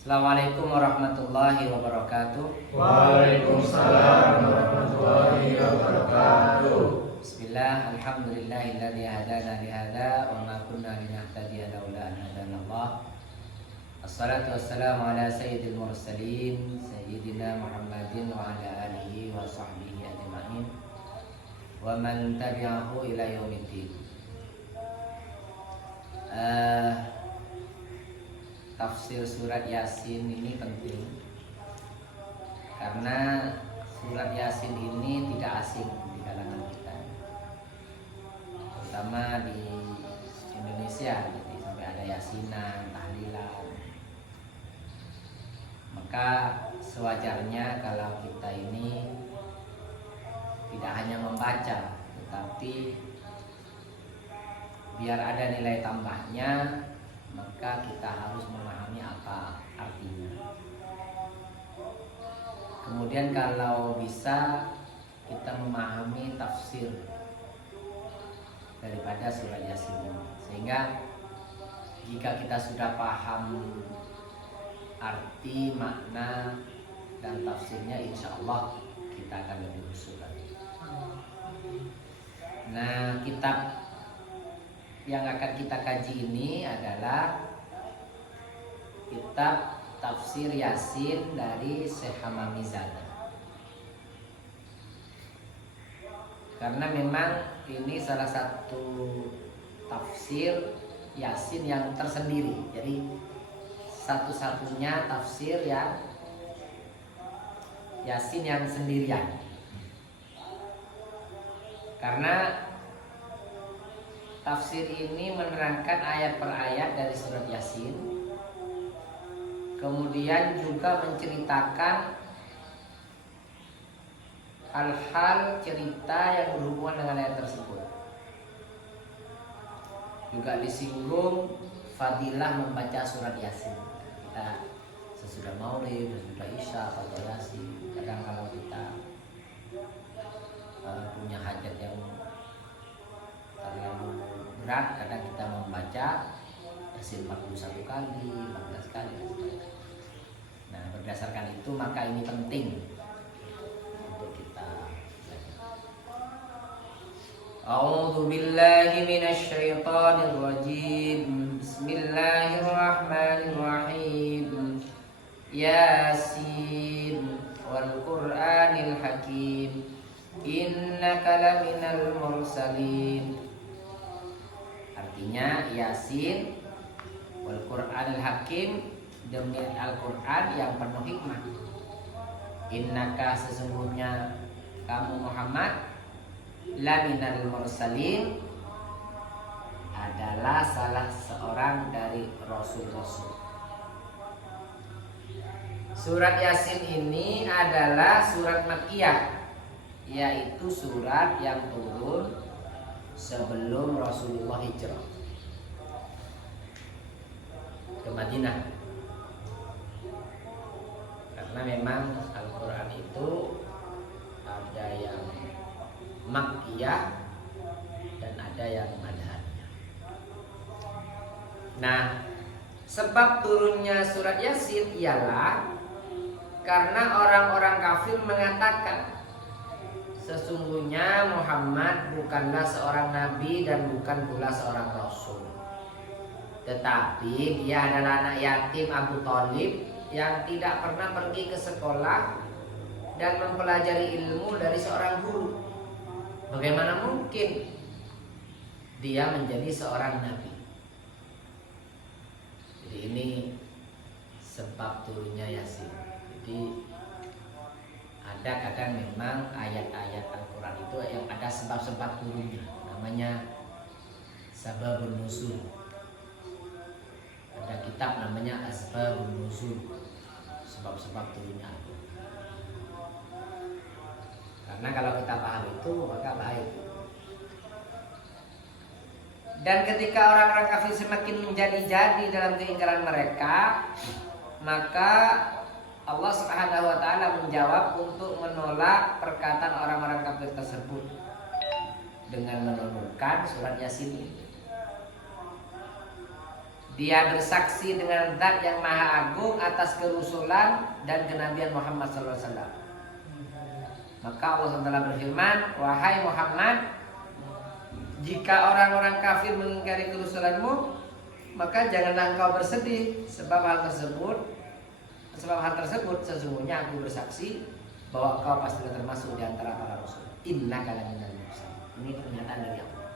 Assalamualaikum warahmatullahi wabarakatuh. Waalaikumsalam warahmatullahi wabarakatuh. Bismillah, alhamdulillahilladzi hadana lihada wa ma kunna linahtadiya laula an hadanallah. Assalatu wassalamu ala sayyidil mursalin sayyidina Muhammadin wa ala alihi wa sahbihi ajma'in wa man tabi'ahu ila yaumiddin. Tafsir surat Yasin ini penting karena surat Yasin ini tidak asing di kalangan kita, terutama di Indonesia. Jadi sampai ada yasinan, tahlilan. Maka sewajarnya kalau kita ini tidak hanya membaca, tetapi biar ada nilai tambahnya, maka kita harus memahami apa artinya. Kemudian kalau bisa kita memahami tafsir daripada surat Yasin ini, sehingga jika kita sudah paham arti, makna, dan tafsirnya, insya Allah kita akan lebih khusyuk lagi. Nah, kitab yang akan kita kaji ini adalah kitab Tafsir Yasin dari Syekh Hamamizada. Karena memang ini salah satu tafsir Yasin yang tersendiri. Jadi satu-satunya tafsir yang Yasin yang sendirian. Karena tafsir ini menerangkan ayat per ayat dari surat Yasin, kemudian juga menceritakan hal-hal cerita yang berhubungan dengan ayat tersebut. Juga disinggung fadilah membaca surat Yasin. Kita sesudah Maulid, sesudah Isya, baca Yasin. Kadang kalau kita punya hajat yang terlalu berat, kadang kita membaca Yasin 41 kali, 14 kali. Nah, berdasarkan itu maka ini penting untuk kita belajar. A'udzu billahi minasy syaithanir rajim. Bismillahirrahmanirrahim. Yasin wal Qur'anil hakim. Innaka laminal mursalin. Artinya Yasin wal Qur'anil hakim, demi Al-Qur'an yang penuh hikmah. Innaka, sesungguhnya kamu Muhammad, laminal mursalin, adalah salah seorang dari rasul-rasul. Surat Yasin ini adalah surat Makkiyah, yaitu surat yang turun sebelum Rasulullah hijrah ke Madinah. Karena memang Al-Quran itu ada yang Makkiyah dan ada yang Madaniyah. Nah, sebab turunnya surat Yasin ialah karena orang-orang kafir mengatakan sesungguhnya Muhammad bukanlah seorang nabi dan bukan pula seorang rasul, tetapi dia adalah anak yatim Abu Thalib yang tidak pernah pergi ke sekolah dan mempelajari ilmu dari seorang guru. Bagaimana mungkin dia menjadi seorang nabi? Jadi ini sebab turunnya Yasin. Jadi ada kadang memang ayat-ayat Al-Quran itu yang ada sebab-sebab turunnya, namanya sababun nuzul. Ada kitab namanya Asbabun Nuzul, sebab-sebab turunnya Al-Quran. Karena kalau kita paham itu maka baik. Dan ketika orang-orang kafir semakin menjadi-jadi dalam keingkaran mereka, maka Allah Subhanahu wa taala menjawab untuk menolak perkataan orang-orang kafir tersebut dengan menurunkan surat Yasin ini. Dia bersaksi dengan zat yang maha agung atas kerusulan dan kenabian Muhammad SAW. Maka Allah SWT berfirman, wahai Muhammad, jika orang-orang kafir mengingkari kerusulanmu, maka janganlah engkau bersedih, sebab hal tersebut sesungguhnya aku bersaksi bahwa engkau pasti termasuk di antara para rasul. Innaka laminal mursalin. Ini pernyataan dari Allah.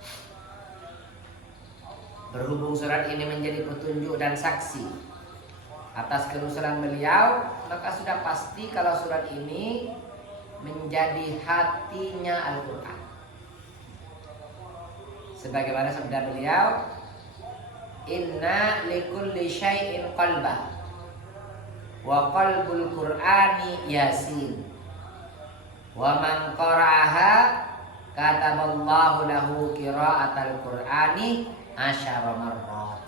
Berhubung surat ini menjadi petunjuk dan saksi atas kerusulan beliau, maka sudah pasti kalau surat ini menjadi hatinya Al-Quran. Sebagaimana sabda beliau, inna likulli syai'in qalbah wa qalbul Qur'ani Yasin wa man qara'aha kataballahu lahu qira'atal Qur'ani asyara marrat.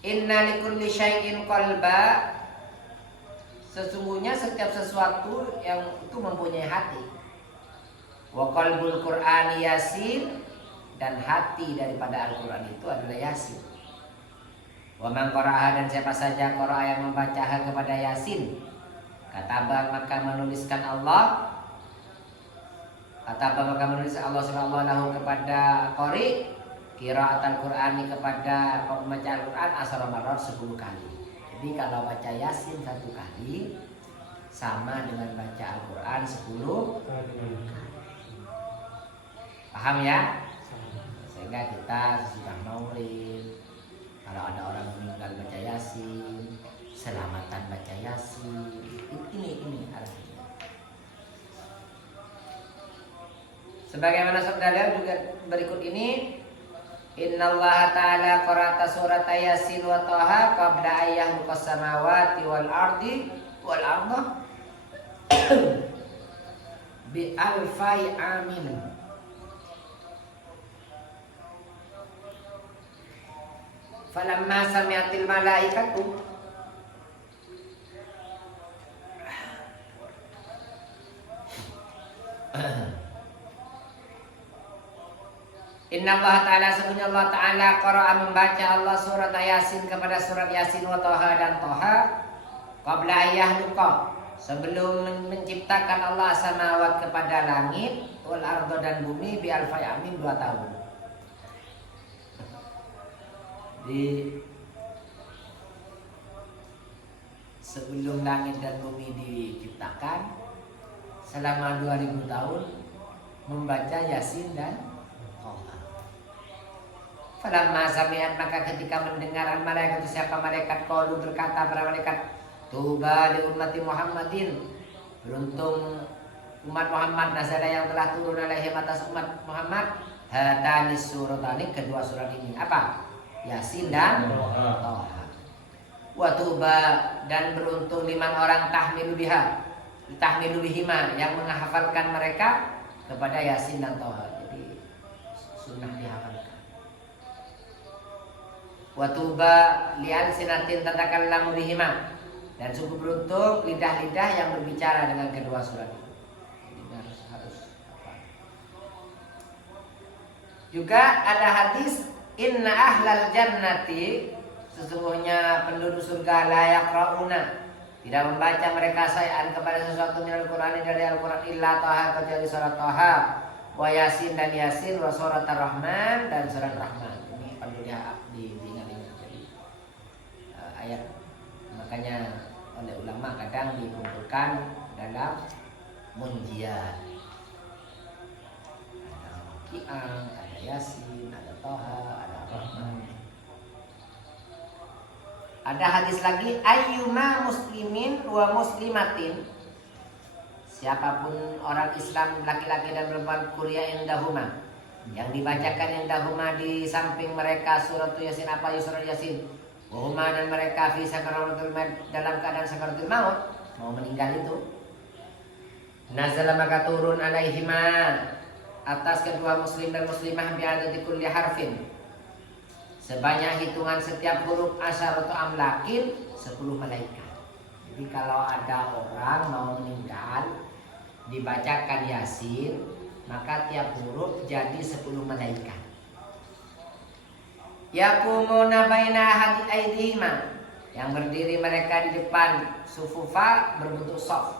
Inna likulli syai'in qalba, sesungguhnya setiap sesuatu yang itu mempunyai hati. Wa qalbul Qur'ani Yasin, dan hati daripada Al-Quran itu adalah Yasin. Wa man qara'aha, dan siapa saja qara'a yang membaca kepada Yasin, kataba maka menuliskan Allah, kataba maka menuliskan Allah subhanahu kepada qari qira'at Al-Qur'ani, kepada pembaca Al-Quran asara marrat 10 kali. Jadi kalau baca Yasin 1 kali sama dengan baca Al-Quran 10 kali. Paham ya? Sehingga kita sesudah maulid, kalau ada orang meninggal baca Yasin, selamatan baca Yasin. Ini artinya. Sebagaimana sabda beliau juga berikut ini, innallaha ta'ala qara'ata surat Yasin wa Taha qabla ayyahluqas samawati wal ardi wal arda bi alfai amin. Falamma sami'atil malaikatu Inna Allah Ta'ala, sebenarnya Allah Ta'ala qara'a membaca Allah surat Yasin kepada surat Yasin wa Taha dan Taha qabla ayyahluqa, sebelum menciptakan Allah samawat kepada langit wal ardo dan bumi bi alfai amin 2 tahun. Sebelum langit dan bumi diciptakan, selama 2000 tahun membaca Yasin dan Taha. Falamma sami'at, maka ketika mendengar malaikat, siapa malaikat, qalu berkata para malaikat, tuba li ummati Muhammadin, beruntung umat Muhammad, nazala yang telah turun alaihi atas umat Muhammad, hatani suratani, kedua surat ini. Apa? Yasin dan Taha. Wa tuba, dan beruntung 5 orang tahmilu bihima, yang menghafalkan mereka kepada Yasin dan Taha. Jadi sunnah dihafalkan. Wa tuba li alsinatin tatakallamu bihima, dan sungguh beruntung lidah-lidah yang berbicara dengan kedua surat ini. Jadi harus hafal. Juga ada hadis, inna ahlal jannati, sesungguhnya penduduk surga layak ra'una, tidak membaca mereka sayaan kepada sesuatu min Al-Quran, dari Al-Quran, illa Taha, kecuali surat Taha, wa Yasin dan Yasin, wa surat Ar-Rahman dan surat Rahman. Ini perlu diingat-ingat. Jadi ayat, makanya oleh ulama kadang dikumpulkan dalam munjiat. Ada Waqi'ah, ada Yasin, ada Taha, ada Rahman. Ada hadis lagi, ayyuma muslimin wa muslimatin, siapapun orang Islam laki-laki dan perempuan, kuliah indahuma, yang dibacakan indahuma di samping mereka surat Yasin, apa surat Yasin, wahuma, dan mereka fi sakaratul maut, dalam keadaan sakaratul maut, mau meninggal itu, nazala maka turun alaihima, atas kedua muslim dan muslimah, bi'adati kulli harfin, sebanyak hitungan setiap huruf, asyaratu amlakin, 10 malaikat. Jadi kalau ada orang mau meninggal dibacakan Yasin, maka tiap huruf jadi 10 malaikat. Yakumuna baina hadi aidihima, yang berdiri mereka di depan sufufa berbentuk shaf.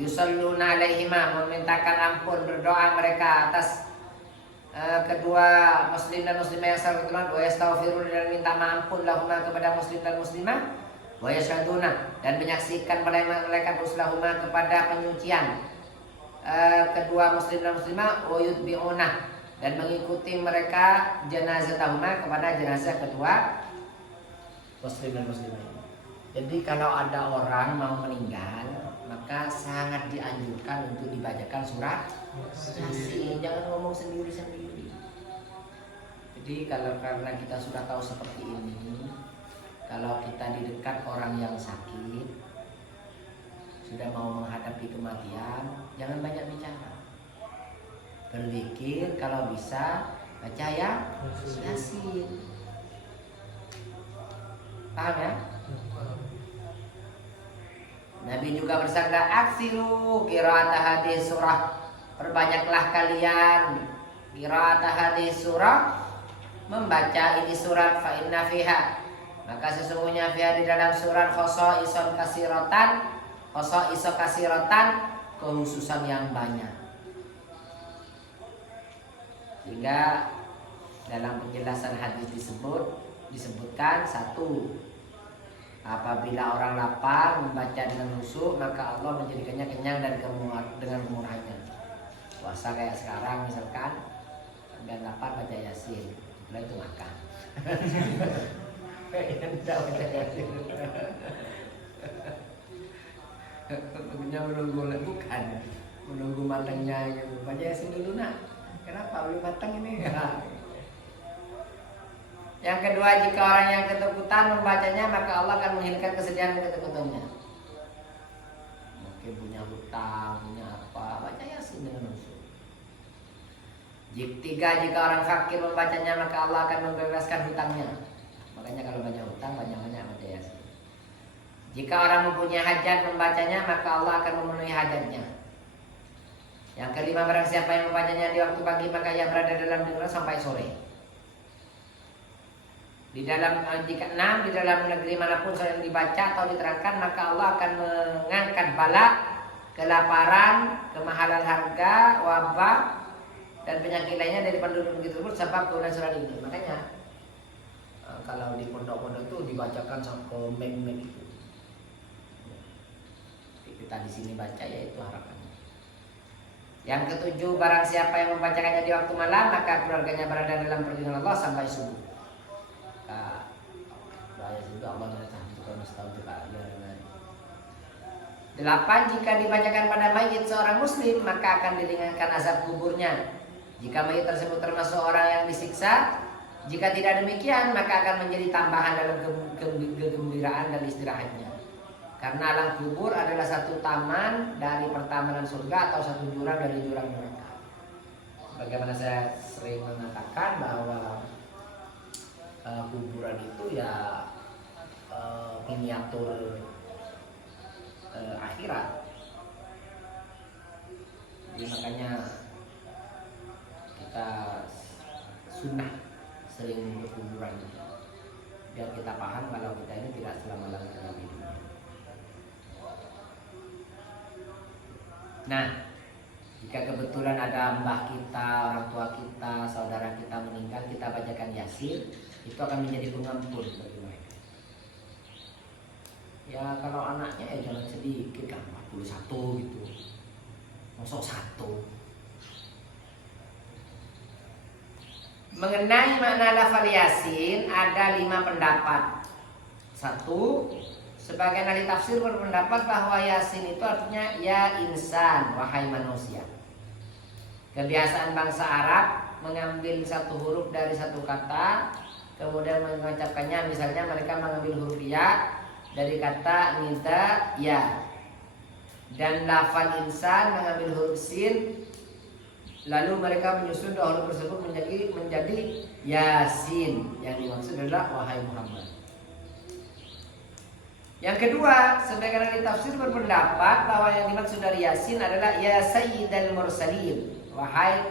Yusalluna alaihima, memintakan ampun, berdoa mereka atas kedua muslim dan muslimah yang saling berteman. Wa yastaghfiruna, dan minta ampun lahuma kepada muslim dan muslimah. Wa yashhaduna, dan menyaksikan malaikat rusulahuma kepada penyucian kedua muslim dan muslimah. Wa yutbi'una, dan mengikuti mereka jenazahahuma kepada jenazah kedua muslim dan muslimah. Jadi kalau ada orang mau meninggal, maka sangat dianjurkan untuk dibacakan surat Yasin. Jangan ngomong sendiri-sendiri. Jadi karena kita sudah tahu seperti ini, kalau kita di dekat orang yang sakit, sudah mau menghadapi kematian, jangan banyak bicara. Berzikir, kalau bisa baca ya Yasin. Paham ya? Nabi juga bersabda, aksiru qiraat hadis surah, perbanyaklah kalian qiraat hadis surah, membaca ini surat. Fa inna fiha, maka sesungguhnya fiha di dalam surat khosoison kasiratan, kehususan yang banyak. Sehingga dalam penjelasan hadis disebutkan satu, apabila orang lapar membaca dengan khusyuk, maka Allah menjadikannya kenyang dengan kemurahannya. Puasa kayak sekarang misalkan, dan lapar baca Yasin, setelah itu makan. Tidak baca Yasin. Menunggu bukan, menunggu matangnya gitu. Baca Yasin dulu nak. Kenapa belum matang ini? Yang kedua, jika orang yang ketakutan membacanya, maka Allah akan menghilangkan kesedihan dan ketakutannya. Mungkin punya hutang, punya apa, baca Yasin dengan khusyuk. Jika orang fakir membacanya, maka Allah akan membebaskan hutangnya. Makanya kalau banyak hutang, banyak-banyak baca Yasin. Jika orang mempunyai hajat membacanya, maka Allah akan memenuhi hajatnya. Yang kelima, barang siapa yang membacanya di waktu pagi, maka ia berada dalam dunia sampai sore. Di dalam negeri manapun selain dibaca atau diterangkan, maka Allah akan mengangkat bala, kelaparan, kemahalan harga, wabah, dan penyakit lainnya dari penduduk negeri tersebut sebab kemudian surat ini. Makanya kalau di pondok-pondok itu dibacakan sampai mem itu. Kita di sini baca, yaitu harapannya. Yang ketujuh, barang siapa yang membacakannya di waktu malam, maka keluarganya berada dalam perlindungan Allah sampai subuh. Delapan, jika dibacakan pada mayit seorang muslim, maka akan diringankan azab kuburnya jika mayit tersebut termasuk orang yang disiksa. Jika tidak demikian, maka akan menjadi tambahan dalam kegembiraan dan istirahatnya. Karena alam kubur adalah satu taman dari pertamanan surga atau satu jurang dari jurang neraka. Bagaimana saya sering mengatakan bahwa kuburan itu ya miniatur akhirat. Jadi makanya kita sunnah sering berkuburan biar kita paham kalau kita ini tidak selama-lamanya di dunia. Nah, jika kebetulan ada mbah kita, orang tua kita, saudara kita meninggal, kita bacakan Yasin, itu akan menjadi pengampun bagi mereka. Ya kalau anaknya ya jangan sedikit kan, 41 gitu, masuk 1. Mengenai makna lafal Yasin ada 5 pendapat. 1, sebagian ahli tafsir berpendapat bahwa Yasin itu artinya ya insan, wahai manusia. Kebiasaan bangsa Arab mengambil satu huruf dari satu kata, kemudian mengucapkannya. Misalnya mereka mengambil huruf ya dari kata nida ya, dan lafal insan mengambil huruf sin, lalu mereka menyusun dua huruf tersebut menjadi Yasin, yang dimaksud adalah wahai Muhammad. Yang kedua, sebagian ahli tafsir berpendapat bahwa yang dimaksud dari Yasin adalah ya sayyidal mursalin, wahai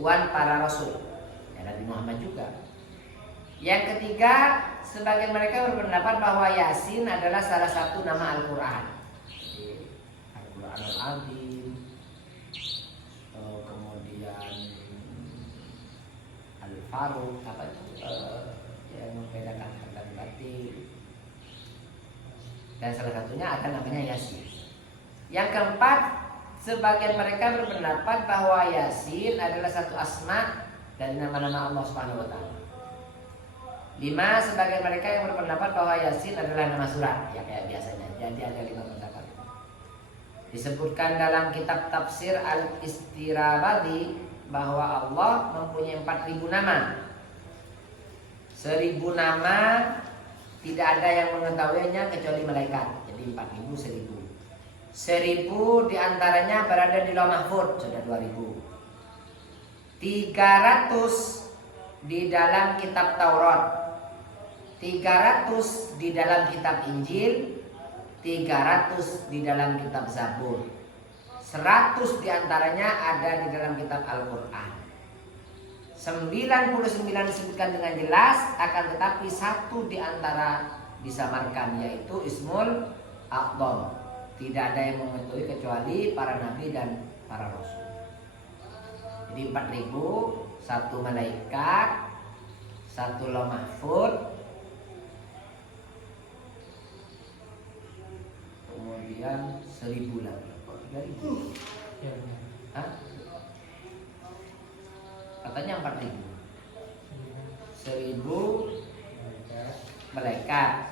tuan para rasul. Ya, Nabi Muhammad juga. Yang ketiga, sebagian mereka berpendapat bahwa Yasin adalah salah satu nama Al-Quran. Al-Quran Al-Azim, kemudian Al-Faruq, apa itu yang membedakan hak dan batil. Dan salah satunya ada namanya Yasin. Yang keempat, sebagian mereka berpendapat bahwa Yasin adalah satu asma dari nama-nama Allah Subhanahu wa taala. 5, sebagian mereka yang berpendapat bahwa Yasin adalah nama surat, ya kayak biasanya. Jadi ada 5 pendapat. Disebutkan dalam kitab tafsir Al-Istirabadi bahwa Allah mempunyai 4.000 nama. 1.000 nama tidak ada yang mengetahuinya kecuali malaikat. Jadi 4.000, 1.000. 1.000 diantaranya berada di Lauh Mahfuz, sudah 2.000. 300 di dalam kitab Taurat, 300 di dalam kitab Injil, 300 di dalam kitab Zabur, 100 diantaranya ada di dalam kitab Al-Quran. 99 disebutkan dengan jelas, akan tetapi 1 diantara disamarkan, yaitu Ismul A'dham. Tidak ada yang mengetahui kecuali para nabi dan para rasul. Jadi 4.000, 1 malaikat, 1 Lauh Mahfuz, kemudian 1.000 lagi. 3.000. Hah? Katanya 4.000. 1.000 malaikat,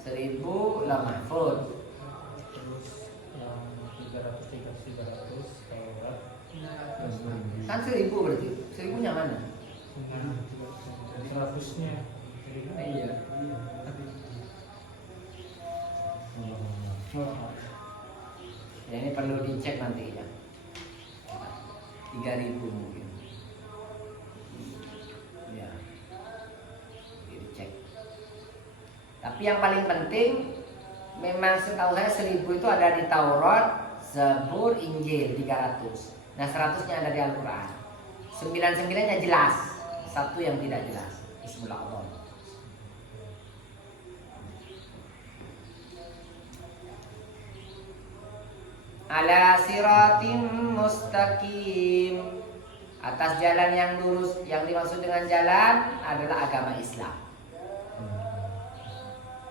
1.000 Lauh Mahfuz, Terus yang 300 Taurat. kan 1.000 berarti. 1.000-nya mana? 100-nya. Iya. Ya, ini perlu dicek nanti ya. 3.000 mungkin. Ya. Dicek. Tapi yang paling penting, memang setahu saya 1.000 itu ada di Taurat, Zabur, Injil 300. Nah 100-nya ada di Al-Quran. 99-nya jelas, 1 yang tidak jelas. Bismillah. Ala siratim mustaqim, atas jalan yang lurus. Yang dimaksud dengan jalan adalah agama Islam.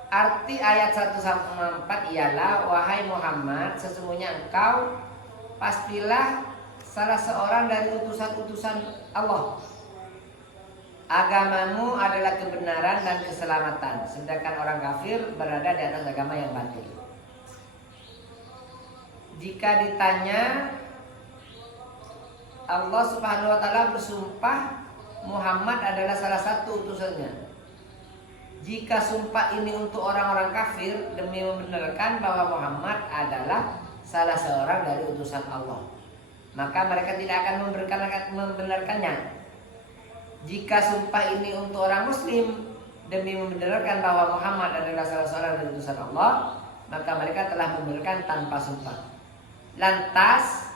Arti ayat 1-4 ialah, wahai Muhammad, sesungguhnya engkau pastilah salah seorang dari utusan-utusan Allah. Agamamu adalah kebenaran dan keselamatan, sedangkan orang kafir berada di atas agama yang batil. Jika ditanya, Allah Subhanahu wa taala bersumpah Muhammad adalah salah satu utusannya. Jika sumpah ini untuk orang-orang kafir demi membenarkan bahwa Muhammad adalah salah seorang dari utusan Allah, maka mereka tidak akan membenarkannya. Jika sumpah ini untuk orang muslim demi membenarkan bahwa Muhammad adalah salah seorang dari utusan Allah, maka mereka telah membenarkan tanpa sumpah. Lantas,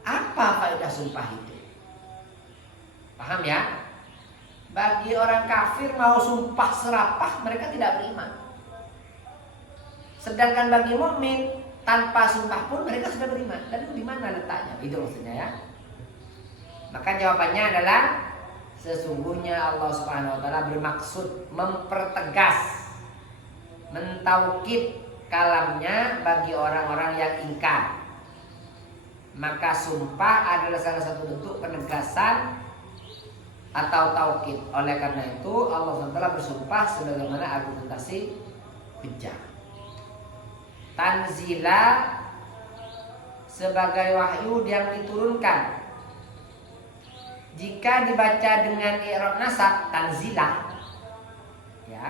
apa faedah sumpah itu? Paham ya? Bagi orang kafir mau sumpah serapah, mereka tidak beriman. Sedangkan bagi mukmin tanpa sumpah pun mereka sudah beriman. Dan di mana letaknya? Itu maksudnya ya. Maka jawabannya adalah, sesungguhnya Allah Subhanahu wa taala bermaksud mempertegas, mentaukid kalamnya bagi orang-orang yang ingkar. Maka sumpah adalah salah satu bentuk penegasan atau taukid. Oleh karena itu Allah SWT bersumpah sebagaimana argumentasi hujjah. Tanzila sebagai wahyu yang diturunkan. Jika dibaca dengan i'rab nasab, tanzila, ya,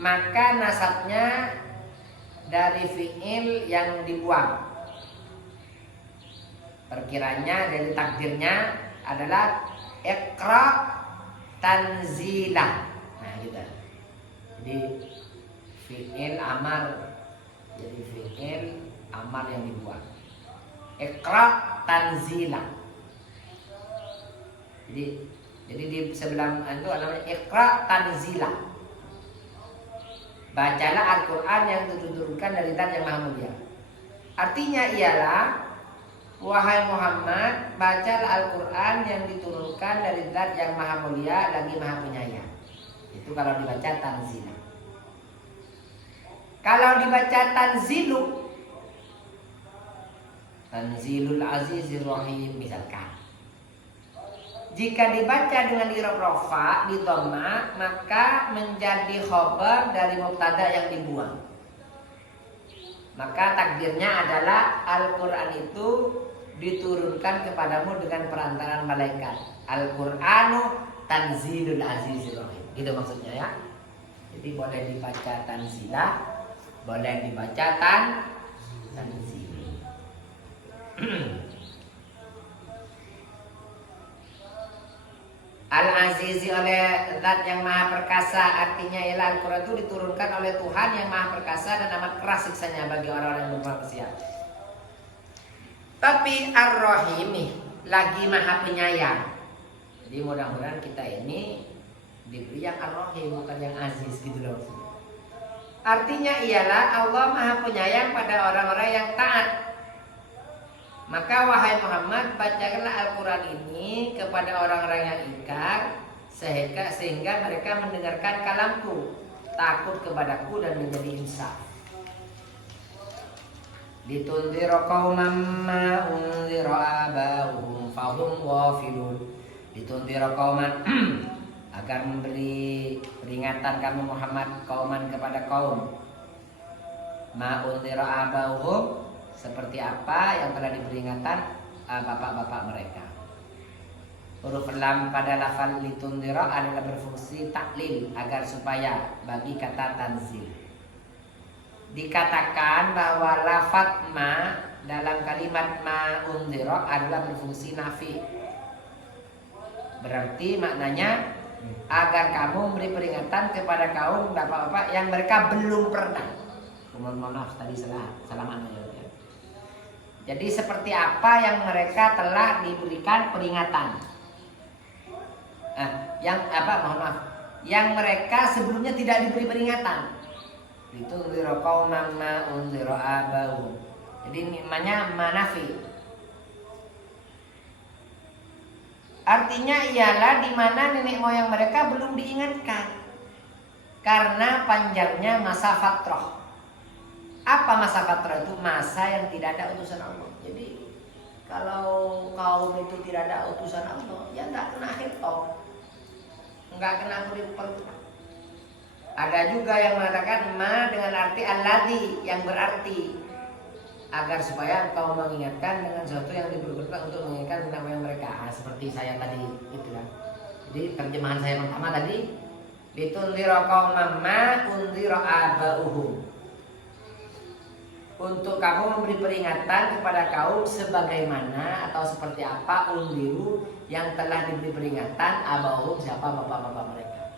maka nasabnya dari fi'il yang dibuang. Perkiranya dari takdirnya adalah iqra tanzila. Nah gitu. Jadi fi'il amar, jadi fi'il amar yang dibuat. Iqra tanzila. Jadi di sebelah itu namanya Iqra tanzila. Bacalah Al-Quran yang diturunkan dari Zat yang Maha Mulia. Artinya ialah, wahai Muhammad, bacalah Al-Quran yang diturunkan dari Zat yang Maha Mulia lagi Maha Penyayang. Itu kalau dibaca tanzila. Kalau dibaca tanzilu, tanzilul azizir rahim misalkan. Jika dibaca dengan i'rab rafa di dhamma, maka menjadi khabar dari mubtada yang dibuang. Maka takdirnya adalah Al-Quran itu diturunkan kepadamu dengan perantaraan malaikat. Al-Quranu tanzilul azizir rahim. Gitu maksudnya ya. Jadi boleh dibaca tanzilah, boleh dibaca tanzil. Al-Azizi oleh Zat yang Maha Perkasa, artinya ialah Al-Quran itu diturunkan oleh Tuhan yang Maha Perkasa dan amat keras siksanya bagi orang-orang yang bermaksiat. Tapi Ar-Rahimi lagi Maha Penyayang. Jadi mudah-mudahan kita ini diberi yang Ar-Rahim, bukan yang Aziz gitu loh. Artinya ialah Allah Maha Penyayang pada orang-orang yang taat. Maka wahai Muhammad, bacakanlah Al-Quran ini kepada orang-orang yang ingkar, sehingga mereka mendengarkan kalamku, takut kepadaku dan menjadi insaf. Litundhira qauman ma unzira aba'uhum fahum ghafilun. Litundhira qauman agar memberi peringatan kamu Muhammad kauman kepada kaum ma unzira aba'uhum, seperti apa yang telah diperingatkan bapak-bapak mereka. Huruf lam pada lafal litundhira adalah berfungsi taklil agar supaya bagi kata tanzil. Dikatakan bahwa lafaz ma dalam kalimat ma unzira adalah berfungsi nafi. Berarti maknanya agar kamu memberi peringatan kepada kaum bapak-bapak yang mereka belum pernah. Mohon maaf tadi salah makna ya. Jadi seperti apa yang mereka telah diberikan peringatan. Yang mereka sebelumnya tidak diberi peringatan. Itu unzira qauman ma unzira aba'uhum. Jadi namanya manafi. Artinya ialah di mana nenek moyang mereka belum diingatkan karena panjangnya masa fatrah. Apa masa fatrah itu? Masa yang tidak ada utusan Allah. Jadi kalau kaum itu tidak ada utusan Allah, ya nggak kena hitop, nggak kena perintah. Ada juga yang mengatakan ma dengan arti alladzi, yang berarti agar supaya engkau mengingatkan dengan sesuatu yang diperuntukkan untuk mengingatkan nenek moyang mereka. Seperti saya tadi itulah. Jadi terjemahan saya pertama tadi, litundhira qauman ma unzira aba'uhum. Untuk kamu memberi peringatan kepada kaum sebagaimana atau seperti apa unziru yang telah diberi peringatan aba'uhum, siapa bapak-bapak mereka.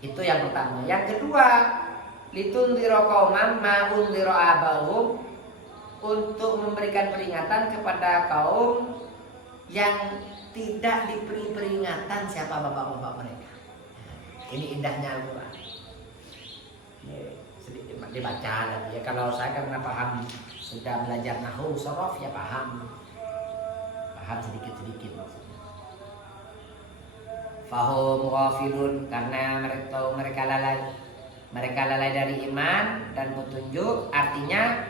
Itu yang pertama. Yang kedua, litundhira qauman ma unzira aba'uhum, untuk memberikan peringatan kepada kaum yang tidak diberi peringatan siapa bapak-bapak mereka. Ini indahnya Al-Quran. Sedikit dibaca lagi ya. Kalau saya karena paham, sudah belajar nahwu sorof ya paham sedikit maksudnya. Fahum ghafilun, karena mereka lalai dari iman dan petunjuk. Artinya,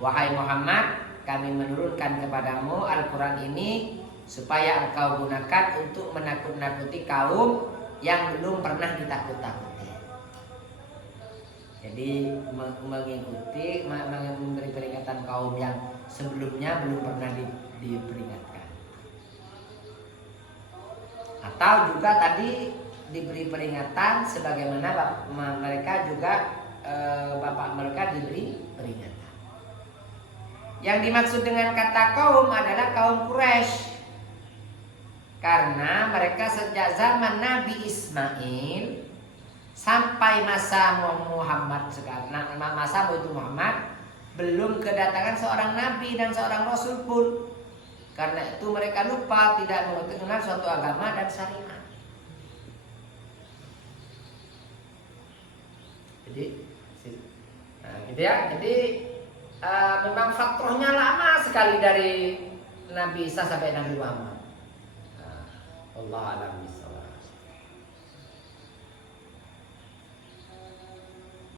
wahai Muhammad, kami menurunkan kepadamu Al-Quran ini supaya engkau gunakan untuk menakut-nakuti kaum yang belum pernah ditakut-takuti. Jadi mengikuti, memberi peringatan kaum yang sebelumnya belum pernah diperingatkan. Atau juga tadi diberi peringatan sebagaimana mereka juga bapak mereka diberi peringatan. Yang dimaksud dengan kata kaum adalah kaum Quraisy. Karena mereka sejak zaman Nabi Ismail sampai masa Muhammad sekarang, masa itu Muhammad belum kedatangan seorang nabi dan seorang rasul pun. Karena itu mereka lupa tidak mengenal suatu agama dan syariat. Jadi, gitu ya. Jadi memang faktornya lama sekali dari Nabi Isa sampai Nabi Muhammad. Allah alam.